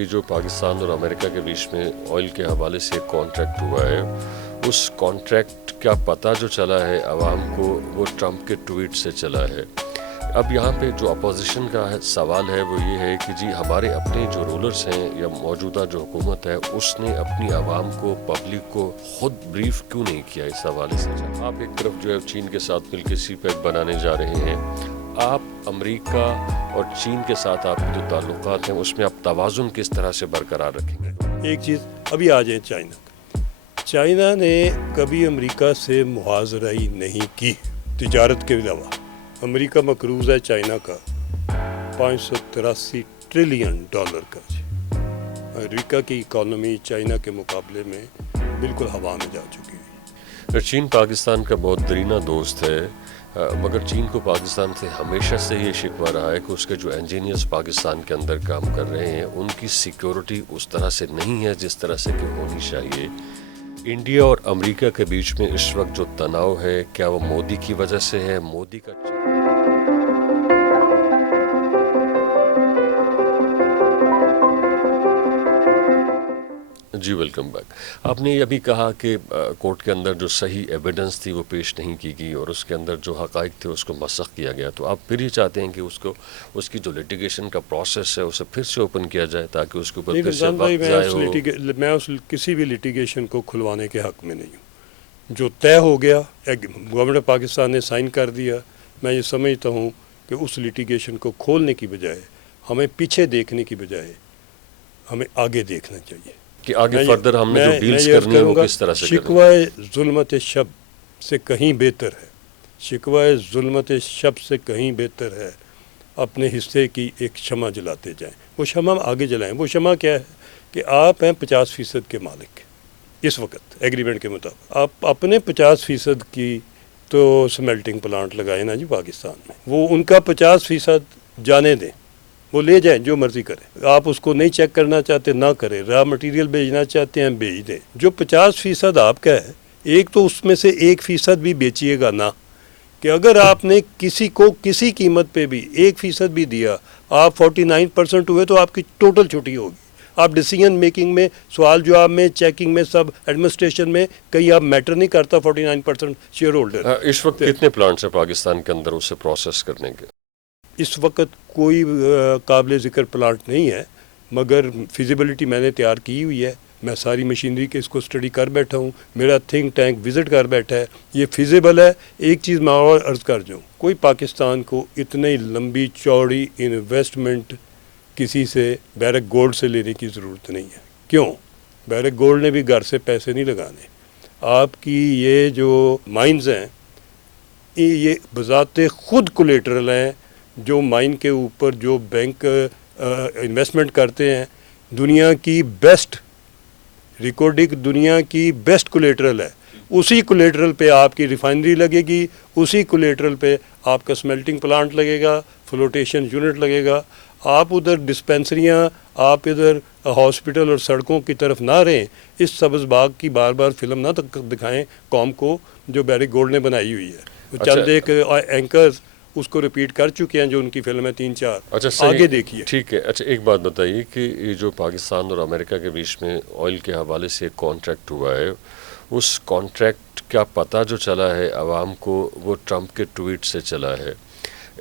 یہ جو پاکستان اور امریکہ کے بیچ میں آئل کے حوالے سے ایک کانٹریکٹ ہوا ہے، اس کانٹریکٹ کا پتہ جو چلا ہے عوام کو وہ ٹرمپ کے ٹویٹ سے چلا ہے۔ اب یہاں پہ جو اپوزیشن کا سوال ہے وہ یہ ہے کہ جی ہمارے اپنے جو رولرز ہیں یا موجودہ جو حکومت ہے اس نے اپنی عوام کو، پبلک کو خود بریف کیوں نہیں کیا اس حوالے سے۔ آپ ایک طرف جو ہے چین کے ساتھ مل کے سی پیک بنانے جا رہے ہیں، آپ امریکہ اور چین کے ساتھ آپ کے جو تعلقات ہیں اس میں آپ توازن کس طرح سے برقرار رکھیں گے؟ ایک چیز ابھی آ جائیں چائنا نے کبھی امریکہ سے محاذرہی نہیں کی تجارت کے علاوہ۔ امریکہ مقروض ہے چائنا کا $583 ٹریلین کا۔ امریکہ کی اکانومی چائنا کے مقابلے میں بالکل ہوا میں جا چکی ہے۔ چین پاکستان کا بہت دیرینہ دوست ہے، مگر چین کو پاکستان سے ہمیشہ سے یہ شکوہ رہا ہے کہ اس کے جو انجینئرز پاکستان کے اندر کام کر رہے ہیں ان کی سیکیورٹی اس طرح سے نہیں ہے جس طرح سے کہ ہونی چاہیے۔ انڈیا اور امریکہ کے بیچ میں اس وقت جو تناؤ ہے، کیا وہ مودی کی وجہ سے ہے؟ مودی کا جی ویلکم بیک۔ آپ نے یہ بھی کہا کہ کورٹ کے اندر جو صحیح ایویڈنس تھی وہ پیش نہیں کی گئی اور اس کے اندر جو حقائق تھے اس کو مسخ کیا گیا، تو آپ پھر یہ چاہتے ہیں کہ اس کی جو لیٹیگیشن کا پروسیس ہے اسے پھر سے اوپن کیا جائے تاکہ اس کے اوپر پھر سے وقت ضائع ہو؟ میں اس کسی بھی لیٹیگیشن کو کھلوانے کے حق میں نہیں ہوں۔ جو طے ہو گیا، گورنمنٹ آف پاکستان نے سائن کر دیا، میں یہ سمجھتا ہوں کہ اس لیٹیگیشن کو کھولنے کی بجائے ہمیں پیچھے دیکھنے کی بجائے ہمیں آگے دیکھنا چاہیے کہ آگے فردر ہم نے جو ڈیلز کرنی ہے وہ کس طرح سے کریں۔ شکوہ ظلمت شب سے کہیں بہتر ہے، شکوہ ظلمت شب سے کہیں بہتر ہے اپنے حصے کی ایک شمع جلاتے جائیں۔ وہ شمع آگے جلائیں۔ وہ شمع کیا ہے کہ آپ ہیں 50% کے مالک اس وقت ایگریمنٹ کے مطابق۔ آپ اپنے 50% کی تو سمیلٹنگ پلانٹ لگائیں نا جی پاکستان میں، وہ ان کا 50% جانے دیں، وہ لے جائیں، جو مرضی کریں۔ آپ اس کو نہیں چیک کرنا چاہتے نہ کریں، را مٹیریل بھیجنا چاہتے ہیں بھیج دیں۔ جو 50% آپ کا ہے، ایک تو اس میں سے 1% بھی بیچیے گا نہ، کہ اگر آپ نے کسی کو کسی قیمت پہ بھی 1% بھی دیا، آپ 49% ہوئے تو آپ کی ٹوٹل چھٹی ہوگی۔ آپ ڈیسیجن میکنگ میں، سوال جواب میں، چیکنگ میں، سب ایڈمنسٹریشن میں کہیں آپ میٹر نہیں کرتا 49% شیئر ہولڈر۔ اس وقت کتنے پلانٹس ہیں پاکستان کے اندر اسے پروسیس کرنے کے؟ اس وقت کوئی قابل ذکر پلانٹ نہیں ہے، مگر فیزیبلٹی میں نے تیار کی ہوئی ہے۔ میں ساری مشینری کے اس کو اسٹڈی کر بیٹھا ہوں، میرا تھنک ٹینک وزٹ کر بیٹھا ہے، یہ فیزیبل ہے۔ ایک چیز میں اور عرض کر جاؤں، کوئی پاکستان کو اتنی لمبی چوڑی انویسٹمنٹ کسی سے بیرک گولڈ سے لینے کی ضرورت نہیں ہے۔ کیوں؟ بیرک گولڈ نے بھی گھر سے پیسے نہیں لگانے۔ آپ کی یہ جو مائنز ہیں یہ بذات خود کولیٹرل ہیں، جو مائن کے اوپر جو بینک انویسٹمنٹ کرتے ہیں، دنیا کی بیسٹ ریکارڈنگ، دنیا کی بیسٹ کولیٹرل ہے۔ اسی کولیٹرل پہ آپ کی ریفائنری لگے گی، اسی کولیٹرل پہ آپ کا سمیلٹنگ پلانٹ لگے گا، فلوٹیشن یونٹ لگے گا۔ آپ ادھر ڈسپینسریاں، آپ ادھر ہاسپٹل اور سڑکوں کی طرف نہ رہیں۔ اس سبز باغ کی بار بار فلم نہ دکھائیں قوم کو جو بیرک گولڈ نے بنائی ہوئی ہے۔ چند ایک اینکرز اس کو ریپیٹ کر چکے ہیں جو ان کی فلم ہے 3-4، آگے دیکھیے۔ ٹھیک ہے، اچھا ایک بات بتائیے کہ یہ جو پاکستان اور امریکہ کے بیچ میں آئل کے حوالے سے ایک کانٹریکٹ ہوا ہے، اس کانٹریکٹ کا پتہ جو چلا ہے عوام کو وہ ٹرمپ کے ٹویٹ سے چلا ہے۔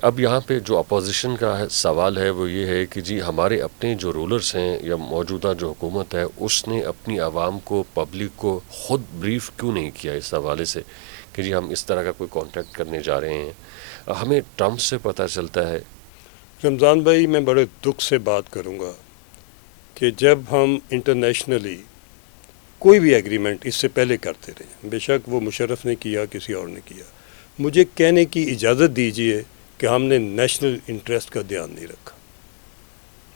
اب یہاں پہ جو اپوزیشن کا سوال ہے وہ یہ ہے کہ جی ہمارے اپنے جو رولرز ہیں یا موجودہ جو حکومت ہے اس نے اپنی عوام کو، پبلک کو خود بریف کیوں نہیں کیا اس حوالے سے کہ جی ہم اس طرح کا کوئی کانٹریکٹ کرنے جا رہے ہیں۔ ہمیں ٹرمپ سے پتہ چلتا ہے۔ رمضان بھائی، میں بڑے دکھ سے بات کروں گا کہ جب ہم انٹرنیشنلی کوئی بھی ایگریمنٹ اس سے پہلے کرتے رہے، بے شک وہ مشرف نے کیا، کسی اور نے کیا، مجھے کہنے کی اجازت دیجیے کہ ہم نے نیشنل انٹرسٹ کا دھیان نہیں رکھا۔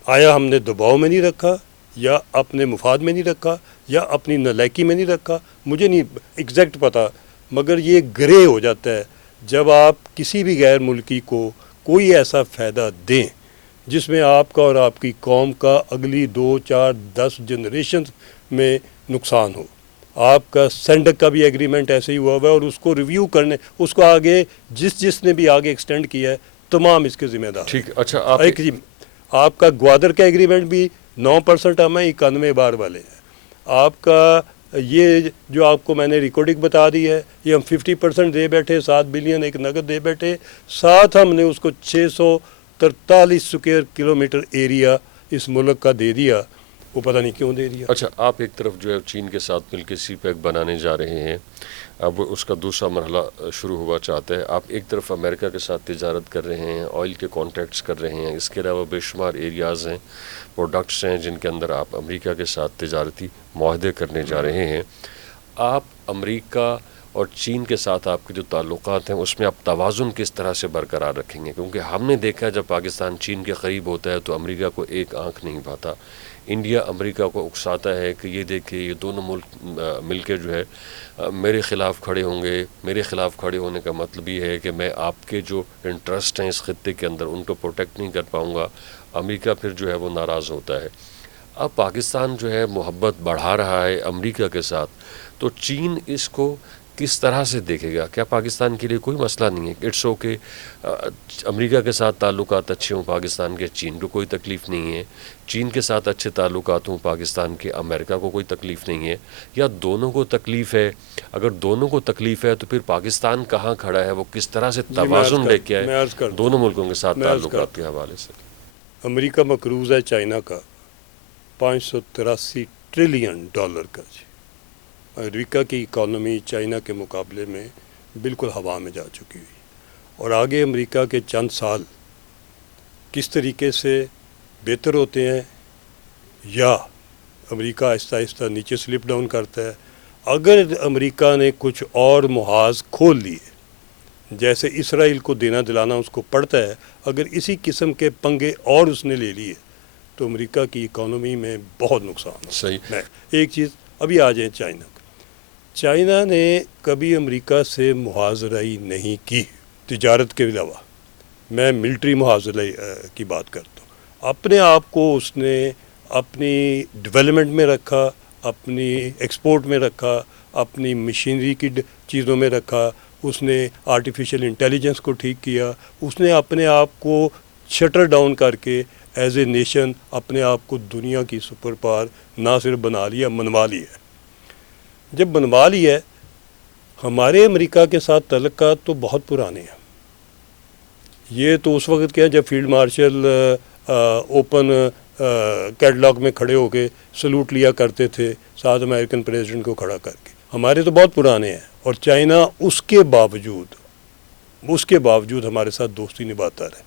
آیا ہم نے دباؤ میں نہیں رکھا، یا اپنے مفاد میں نہیں رکھا، یا اپنی نالائکی میں نہیں رکھا، مجھے نہیں ایگزیکٹ پتہ، مگر یہ گرے ہو جاتا ہے جب آپ کسی بھی غیر ملکی کو کوئی ایسا فائدہ دیں جس میں آپ کا اور آپ کی قوم کا اگلی 2-4-10 جنریشنز میں نقصان ہو۔ آپ کا سینڈک کا بھی ایگریمنٹ ایسے ہی ہوا ہوا ہے، اور اس کو ریویو کرنے، اس کو آگے جس نے بھی آگے ایکسٹینڈ کیا ہے، تمام اس کے ذمہ دار۔ ٹھیک، اچھا آپ کا گوادر کا ایگریمنٹ بھی 9% ہم ہیں 91 بار والے ہیں. آپ کا یہ جو آپ کو میں نے ریکارڈنگ بتا دی ہے یہ ہم 50% دے بیٹھے, 7 بلین ایک نقد دے بیٹھے, ساتھ ہم نے اس کو 643 اسکوائر کلومیٹر ایریا اس ملک کا دے دیا. وہ پتہ نہیں کیوں دے دیا. اچھا, آپ ایک طرف جو ہے چین کے ساتھ مل کے سی پیک بنانے جا رہے ہیں, اب اس کا دوسرا مرحلہ شروع ہوا چاہتا ہے. آپ ایک طرف امریکہ کے ساتھ تجارت کر رہے ہیں, آئل کے کانٹریکٹس کر رہے ہیں, اس کے علاوہ بے شمار ایریاز ہیں, پروڈکٹس ہیں جن کے اندر آپ امریکہ کے ساتھ تجارتی معاہدے کرنے جا رہے ہیں. آپ امریکہ اور چین کے ساتھ آپ کے جو تعلقات ہیں اس میں آپ توازن کس طرح سے برقرار رکھیں گے؟ کیونکہ ہم نے دیکھا جب پاکستان چین کے قریب ہوتا ہے تو امریکہ کو ایک آنکھ نہیں پاتا. انڈیا امریکہ کو اکساتا ہے کہ یہ دیکھیں یہ دونوں ملک مل کے جو ہے میرے خلاف کھڑے ہوں گے. میرے خلاف کھڑے ہونے کا مطلب یہ ہے کہ میں آپ کے جو انٹرسٹ ہیں اس خطے کے اندر ان کو پروٹیکٹ نہیں کر پاؤں گا. امریکہ پھر جو ہے وہ ناراض ہوتا ہے. اب پاکستان جو ہے محبت بڑھا رہا ہے امریکہ کے ساتھ, تو چین اس کو کس طرح سے دیکھے گا؟ کیا پاکستان کے لیے کوئی مسئلہ نہیں ہے؟ اٹس اوکے امریکہ کے ساتھ تعلقات اچھے ہوں پاکستان کے, چین کو کوئی تکلیف نہیں ہے. چین کے ساتھ اچھے تعلقات ہوں پاکستان کے, امریکہ کو کوئی تکلیف نہیں ہے, یا دونوں کو تکلیف ہے؟ اگر دونوں کو تکلیف ہے تو پھر پاکستان کہاں کھڑا ہے, وہ کس طرح سے توازن لے کے آئے دونوں ملکوں کے ساتھ تعلقات کے حوالے سے؟ امریکہ مقروض ہے چائنا کا $583 ٹریلین کا. امریکہ کی اکانومی چائنا کے مقابلے میں بالکل ہوا میں جا چکی ہوئی, اور آگے امریکہ کے چند سال کس طریقے سے بہتر ہوتے ہیں یا امریکہ آہستہ آہستہ نیچے سلپ ڈاؤن کرتا ہے. اگر امریکہ نے کچھ اور محاذ کھول لیے جیسے اسرائیل کو دینا دلانا اس کو پڑتا ہے, اگر اسی قسم کے پنگے اور اس نے لے لیے تو امریکہ کی اکانومی میں بہت نقصان. صحیح. ایک چیز ابھی آ جائیں چائنا. چائنا نے کبھی امریکہ سے محاذرہ نہیں کی تجارت کے علاوہ. میں ملٹری محاذرہ کی بات کرتا ہوں. اپنے آپ کو اس نے اپنی ڈیولپمنٹ میں رکھا, اپنی ایکسپورٹ میں رکھا, اپنی مشینری کی چیزوں میں رکھا. اس نے آرٹیفیشل انٹیلیجنس کو ٹھیک کیا. اس نے اپنے آپ کو شٹر ڈاؤن کر کے ایز اے نیشن اپنے آپ کو دنیا کی سپر پاور نہ صرف بنا لیا, منوا لیا. جب بنوا لی ہے, ہمارے امریکہ کے ساتھ تعلقات تو بہت پرانے ہیں. یہ تو اس وقت کیا جب فیلڈ مارشل اوپن کیٹلاگ میں کھڑے ہو کے سلوٹ لیا کرتے تھے ساتھ امریکن پریزیڈنٹ کو کھڑا کر کے. ہمارے تو بہت پرانے ہیں, اور چائنا اس کے باوجود ہمارے ساتھ دوستی نبھاتا رہا.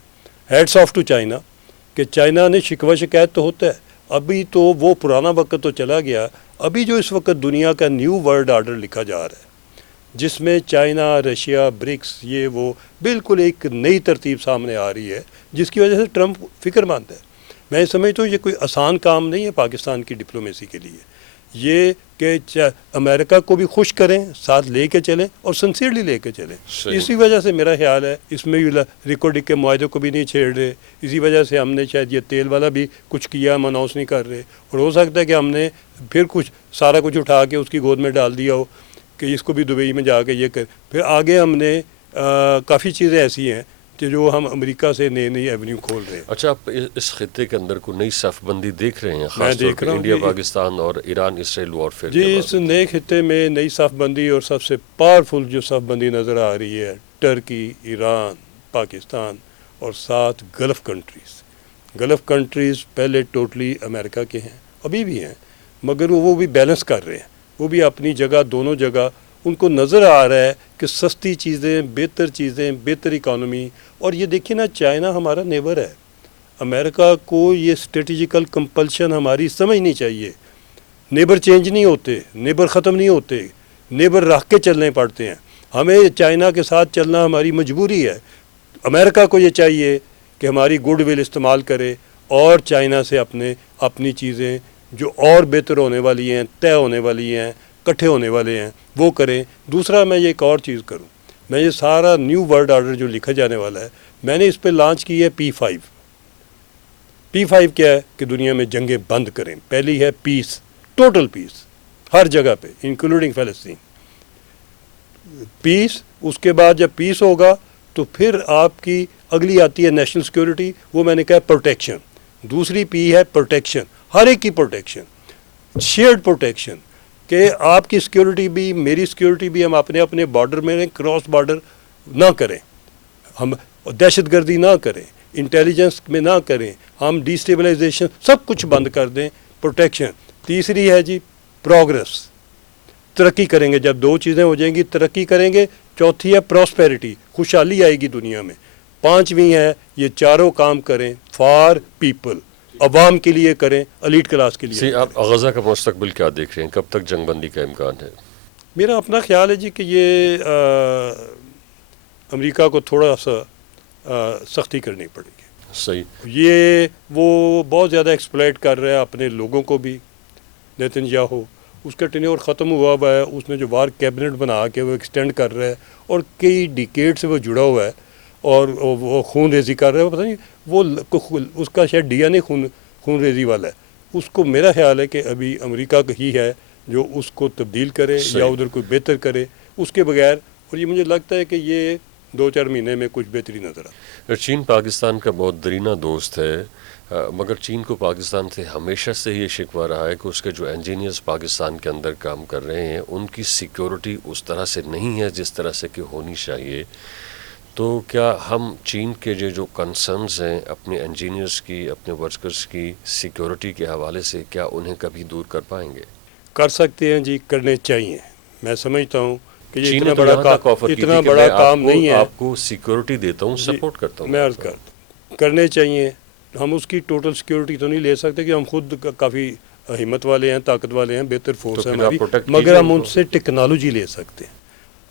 ہیڈس آف ٹو چائنا کہ چائنا نے شکوہ شکایت تو ہوتا ہے. ابھی تو وہ پرانا وقت تو چلا گیا. ابھی جو اس وقت دنیا کا نیو ورلڈ آرڈر لکھا جا رہا ہے جس میں چائنا, رشیا, برکس, یہ وہ بالکل ایک نئی ترتیب سامنے آ رہی ہے جس کی وجہ سے ٹرمپ فکر مند ہے. میں سمجھتا ہوں یہ کوئی آسان کام نہیں ہے پاکستان کی ڈپلومیسی کے لیے. یہ کہ امریکہ کو بھی خوش کریں, ساتھ لے کے چلیں اور سنسیئرلی لے کے چلیں. اسی وجہ سے میرا خیال ہے اس میں بھی ریکارڈنگ کے معاہدے کو بھی نہیں چھیڑ رہے. اسی وجہ سے ہم نے شاید یہ تیل والا بھی کچھ کیا, ہم اناؤنس نہیں کر رہے. اور ہو سکتا ہے کہ ہم نے پھر سارا کچھ اٹھا کے اس کی گود میں ڈال دیا ہو کہ اس کو بھی دبئی میں جا کے یہ کر. پھر آگے ہم نے کافی چیزیں ایسی ہیں کہ جو ہم امریکہ سے نئی ایونیو کھول رہے ہیں. اچھا, آپ اس خطے کے اندر کوئی نئی صف بندی دیکھ رہے ہیں, خاص طور پر انڈیا پاکستان اور ایران اسرائیل وارفیئر؟ جی, اس نئے خطے میں نئی صف بندی اور سب سے پاورفل جو صف بندی نظر آ رہی ہے ٹرکی, ایران, پاکستان اور ساتھ گلف کنٹریز. گلف کنٹریز پہلے ٹوٹلی امریکہ کے ہیں, ابھی بھی ہیں, مگر وہ بھی بیلنس کر رہے ہیں. وہ بھی اپنی جگہ, دونوں جگہ ان کو نظر آ رہا ہے کہ سستی چیزیں, بہتر اکانومی. اور یہ دیکھیں نا, چائنا ہمارا نیبر ہے. امریکہ کو یہ اسٹریٹجیکل کمپلشن ہماری سمجھنی چاہیے. نیبر چینج نہیں ہوتے, نیبر ختم نہیں ہوتے, نیبر رکھ کے چلنے پڑتے ہیں. ہمیں چائنا کے ساتھ چلنا ہماری مجبوری ہے. امریکہ کو یہ چاہیے کہ ہماری گڈ ول استعمال کرے اور چائنا سے اپنی چیزیں جو اور بہتر ہونے والی ہیں, طے ہونے والی ہیں, کٹھے ہونے والے ہیں, وہ کریں. دوسرا میں یہ ایک اور چیز کروں, میں یہ سارا نیو ورلڈ آرڈر جو لکھا جانے والا ہے میں نے اس پہ لانچ کی ہے P5. P5 کیا ہے کہ دنیا میں جنگیں بند کریں. پہلی ہے پیس, ٹوٹل پیس ہر جگہ پہ انکلوڈنگ فلسطین. پیس, اس کے بعد جب پیس ہوگا تو پھر آپ کی اگلی آتی ہے نیشنل سیکیورٹی, وہ میں نے کہا پروٹیکشن. دوسری پی ہے پروٹیکشن, ہر ایک کی پروٹیکشن، شیئرڈ پروٹیکشن، کہ آپ کی سیکیورٹی بھی میری سیکیورٹی بھی، ہم اپنے اپنے بارڈر میں رہیں، کراس بارڈر نہ کریں، ہم دہشت گردی نہ کریں، انٹیلیجنس میں نہ کریں، ہم ڈیسٹیبلائزیشن سب کچھ بند کر دیں، پروٹیکشن۔ تیسری ہے جی پروگرس، ترقی کریں گے، جب دو چیزیں ہو جائیں گی ترقی کریں گے۔ چوتھی ہے پراسپیرٹی، خوشحالی آئے گی دنیا میں۔ پانچویں ہے یہ چاروں کام کریں فار پیپل، عوام کے لیے کریں، ایلیٹ کلاس کے لیے۔ آپ غزہ کا مستقبل کیا دیکھ رہے ہیں؟ کب تک جنگ بندی کا امکان ہے؟ میرا اپنا خیال ہے جی کہ یہ امریکہ کو تھوڑا سا سختی کرنی پڑے گی۔ صحیح۔ یہ وہ بہت زیادہ ایکسپلائٹ کر رہا ہے اپنے لوگوں کو بھی۔ نیتن یاہو اس کا ٹینیور ختم ہوا ہے، اس نے جو وار کیبنٹ بنا کے وہ ایکسٹینڈ کر رہا ہے اور کئی ڈیکیڈ سے وہ جڑا ہوا ہے اور وہ خون ریزی کر رہا ہے۔ پتہ نہیں وہ اس کا شاید ڈی این اے خون ریزی والا ہے۔ اس کو میرا خیال ہے کہ ابھی امریکہ ہی ہے جو اس کو تبدیل کرے یا ادھر کوئی بہتر کرے، اس کے بغیر۔ اور یہ مجھے لگتا ہے کہ یہ 2-4 مہینے میں کچھ بہتری نظر آ۔ چین پاکستان کا بہت درینہ دوست ہے، مگر چین کو پاکستان سے ہمیشہ سے یہ شکوہ رہا ہے کہ اس کے جو انجینئرز پاکستان کے اندر کام کر رہے ہیں ان کی سیکیورٹی اس طرح سے نہیں ہے جس طرح سے کہ ہونی چاہیے۔ تو کیا ہم چین کے جو کنسرنز ہیں اپنے انجینئرز کی، اپنے ورکرز کی سیکیورٹی کے حوالے سے، کیا انہیں کبھی دور کر پائیں گے؟ کر سکتے ہیں جی، کرنے چاہیے۔ میں سمجھتا ہوں کہ یہ اتنا بڑا کام نہیں ہے۔ آپ کو سیکیورٹی دیتا ہوں، سپورٹ کرتا ہوں۔ میں عرض کرتا ہوں کرنے چاہیے۔ ہم اس کی ٹوٹل سیکیورٹی تو نہیں لے سکتے کہ ہم خود کافی ہمت والے ہیں، طاقت والے ہیں، بہتر فورس ہے ہماری، مگر ہم ان سے ٹیکنالوجی لے سکتے ہیں۔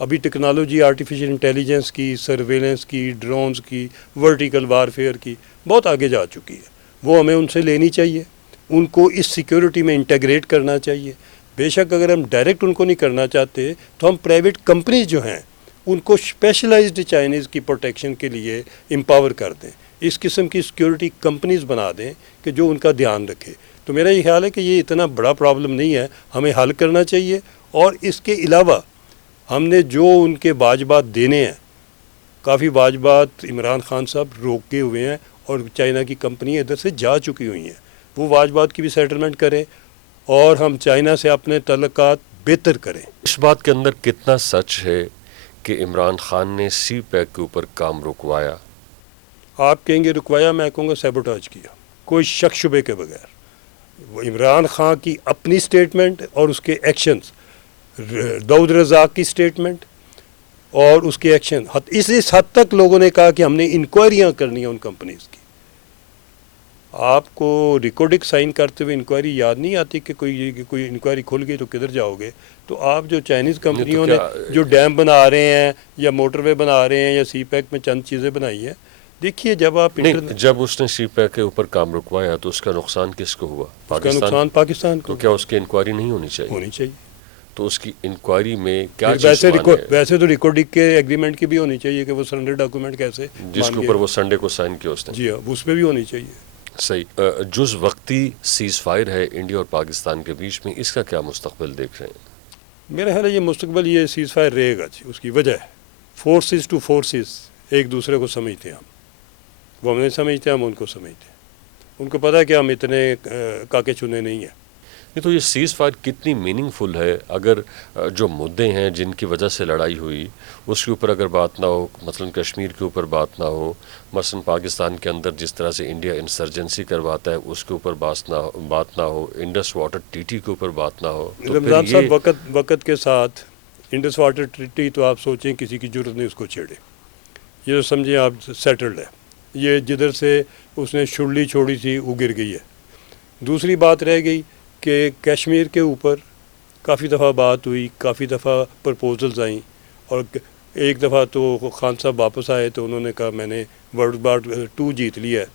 ابھی ٹیکنالوجی آرٹیفیشل انٹیلیجنس کی، سرویلنس کی، ڈرونز کی، ورٹیکل وارفیئر کی بہت آگے جا چکی ہے، وہ ہمیں ان سے لینی چاہیے، ان کو اس سیکیورٹی میں انٹیگریٹ کرنا چاہیے۔ بے شک اگر ہم ڈائریکٹ ان کو نہیں کرنا چاہتے تو ہم پرائیویٹ کمپنیز جو ہیں ان کو اسپیشلائزڈ چائنیز کی پروٹیکشن کے لیے امپاور کر دیں، اس قسم کی سیکیورٹی کمپنیز بنا دیں کہ جو ان کا دھیان رکھے۔ تو میرا یہ خیال ہے کہ یہ اتنا بڑا پرابلم نہیں ہے، ہمیں حل کرنا چاہیے۔ اور اس کے علاوہ ہم نے جو ان کے واجبات دینے ہیں، کافی واجبات عمران خان صاحب روکے ہوئے ہیں اور چائنا کی کمپنی ادھر سے جا چکی ہوئی ہیں، وہ واجبات کی بھی سیٹلمنٹ کریں اور ہم چائنا سے اپنے تعلقات بہتر کریں۔ اس بات کے اندر کتنا سچ ہے کہ عمران خان نے سی پیک کے اوپر کام رکوایا؟ آپ کہیں گے رکوایا، میں کہوں گا سیبوٹاج کیا، کوئی شک شبے کے بغیر۔ وہ عمران خان کی اپنی سٹیٹمنٹ اور اس کے ایکشنز، داؤد رزاق کی سٹیٹمنٹ اور اس کے ایکشن، اس حد تک لوگوں نے کہا کہ ہم نے انکوائریاں کرنی ہیں ان کمپنیز کی۔ آپ کو ریکارڈنگ سائن کرتے ہوئے انکوائری یاد نہیں آتی کہ کوئی انکوائری کھل گئی تو کدھر جاؤ گے؟ تو آپ جو چائنیز کمپنیوں نے جو ڈیم بنا رہے ہیں یا موٹر وے بنا رہے ہیں یا سی پیک میں چند چیزیں بنائی ہیں، دیکھیے جب آپ جب اس نے سی پیک کے اوپر کام رکوایا تو اس کا نقصان کس کو ہوا؟ اس کا نقصان پاکستان کو۔ تو کیا اس کی انکوائری نہیں ہونی چاہیے؟ ہونی چاہیے۔ تو اس کی انکوائری میں کیا ویسے تو ریکارڈنگ کے ایگریمنٹ کی بھی ہونی چاہیے کہ وہ سرنڈر ڈاکومنٹ کیسے، جس کے اوپر وہ سنڈے کو سائن کیا اس نے؟ جی ہاں، اس پہ بھی ہونی چاہیے۔ صحیح۔ جز وقتی سیز فائر ہے انڈیا اور پاکستان کے بیچ میں، اس کا کیا مستقبل دیکھ رہے ہیں؟ میرا خیال ہے یہ مستقبل یہ سیز فائر رہے گا جی۔ اس کی وجہ ہے فورسز ٹو فورسز ایک دوسرے کو سمجھتے ہیں، وہ ہم نہیں سمجھتے، ہم ان کو سمجھتے ہیں۔ ان کو پتہ ہے کہ ہم اتنے کاکے چنے نہیں ہیں۔ تو یہ سیز فائر کتنی میننگ فل ہے اگر جو مدعے ہیں جن کی وجہ سے لڑائی ہوئی اس کے اوپر اگر بات نہ ہو، مثلا کشمیر کے اوپر بات نہ ہو، مثلا پاکستان کے اندر جس طرح سے انڈیا انسرجنسی کرواتا ہے اس کے اوپر بات نہ ہو، انڈس واٹر ٹریٹی کے اوپر بات نہ ہو۔ رمضان صاحب وقت کے ساتھ انڈس واٹر ٹریٹی تو آپ سوچیں کسی کی جرت نہیں اس کو چھیڑے، یہ تو سمجھیں آپ سیٹلڈ ہے، یہ جدھر سے اس نے شرلی چھوڑی تھی وہ گر گئی ہے۔ دوسری بات رہ گئی کہ کشمیر کے اوپر کافی دفعہ بات ہوئی، کافی دفعہ پرپوزلز آئیں، اور ایک دفعہ تو خان صاحب واپس آئے تو انہوں نے کہا میں نے ورلڈ وار 2 جیت لیا ہے،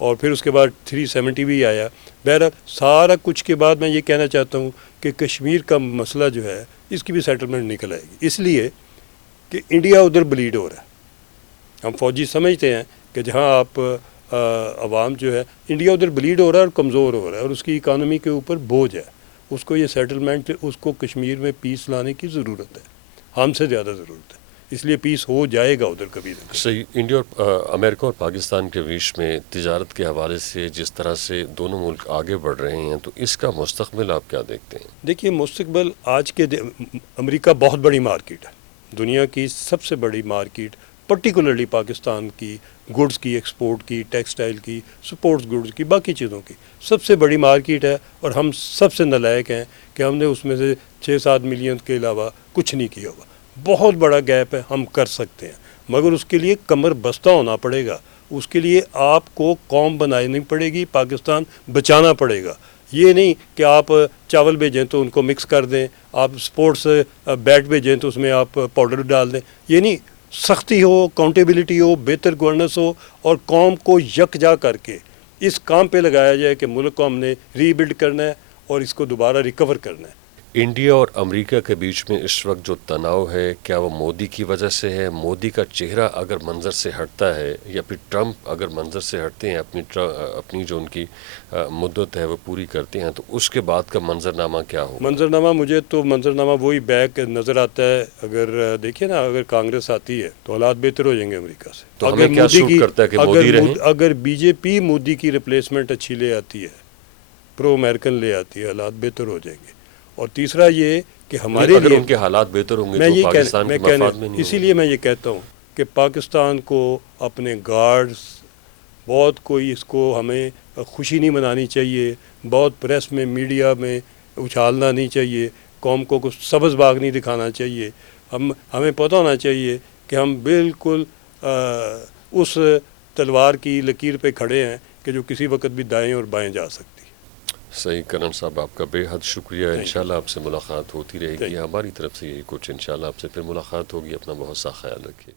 اور پھر اس کے بعد 370 بھی آیا۔ بہرحال سارا کچھ کے بعد میں یہ کہنا چاہتا ہوں کہ کشمیر کا مسئلہ جو ہے اس کی بھی سیٹلمنٹ نکل آئے گی، اس لیے کہ انڈیا ادھر بلیڈ ہو رہا ہے۔ ہم فوجی سمجھتے ہیں کہ جہاں آپ عوام جو ہے، انڈیا ادھر بلیڈ ہو رہا ہے اور کمزور ہو رہا ہے اور اس کی اکانومی کے اوپر بوجھ ہے، اس کو یہ سیٹلمنٹ، اس کو کشمیر میں پیس لانے کی ضرورت ہے، ہم سے زیادہ ضرورت ہے۔ اس لیے پیس ہو جائے گا ادھر کبھی نہ کبھی۔ صحیح. انڈیا اور امریکہ اور پاکستان کے بیچ میں تجارت کے حوالے سے جس طرح سے دونوں ملک آگے بڑھ رہے ہیں تو اس کا مستقبل آپ کیا دیکھتے ہیں؟ دیکھیے مستقبل آج کے امریکہ بہت بڑی مارکیٹ ہے، دنیا کی سب سے بڑی مارکیٹ، پرٹیکولرلی پاکستان کی گڈز کی ایکسپورٹ کی، ٹیکسٹائل کی، سپورٹس گڈز کی، باقی چیزوں کی سب سے بڑی مارکیٹ ہے، اور ہم سب سے نالائق ہیں کہ ہم نے اس میں سے 6-7 ملین کے علاوہ کچھ نہیں کیا ہوا۔ بہت بڑا گیپ ہے، ہم کر سکتے ہیں، مگر اس کے لیے کمر بستہ ہونا پڑے گا، اس کے لیے آپ کو قوم بنانی پڑے گی، پاکستان بچانا پڑے گا۔ یہ نہیں کہ آپ چاول بھیجیں تو ان کو مکس کر دیں، آپ سپورٹس بیٹ بھیجیں تو اس میں آپ پاؤڈر ڈال دیں، یہ نہیں، سختی ہو، اکاؤنٹیبلٹی ہو، بہتر گورننس ہو، اور قوم کو یکجا کر کے اس کام پہ لگایا جائے کہ ملک کو ہم نے ری بلڈ کرنا ہے اور اس کو دوبارہ ریکور کرنا ہے۔ انڈیا اور امریکہ کے بیچ میں اس وقت جو تناؤ ہے کیا وہ مودی کی وجہ سے ہے؟ مودی کا چہرہ اگر منظر سے ہٹتا ہے یا پھر ٹرمپ اگر منظر سے ہٹتے ہیں، اپنی جو ان کی مدت ہے وہ پوری کرتے ہیں، تو اس کے بعد کا منظرنامہ کیا ہوگا؟ منظرنامہ مجھے تو منظرنامہ وہی بیک نظر آتا ہے۔ اگر دیکھیے نا، اگر کانگریس آتی ہے تو حالات بہتر ہو جائیں گے امریکہ سے۔ تو ہمیں کیا سوٹ کرتا ہے کہ مودی رہیں؟ اگر بی جے پی مودی کی ریپلیسمنٹ اچھی لے آتی ہے، پرو امریکن لے آتی ہے، حالات بہتر ہو جائیں گے۔ اور تیسرا یہ کہ ہمارے اگر لیے ان کے حالات بہتر ہوں گے تو پاکستان کے مفاد میں نہیں اسی لیے میں یہ کہتا ہوں کہ پاکستان کو اپنے گارڈز، بہت کوئی اس کو ہمیں خوشی نہیں منانی چاہیے، بہت پریس میں میڈیا میں اچھالنا نہیں چاہیے، قوم کو کچھ سبز باغ نہیں دکھانا چاہیے۔ ہمیں پتہ ہونا چاہیے کہ ہم بالکل اس تلوار کی لکیر پہ کھڑے ہیں کہ جو کسی وقت بھی دائیں اور بائیں جا سکتی ہے۔ صحیح. کرن صاحب آپ کا بے حد شکریہ. انشاءاللہ آپ سے ملاقات ہوتی رہے گی، ہماری طرف سے یہی کچھ، انشاءاللہ آپ سے پھر ملاقات ہوگی. اپنا بہت سا خیال رکھیے.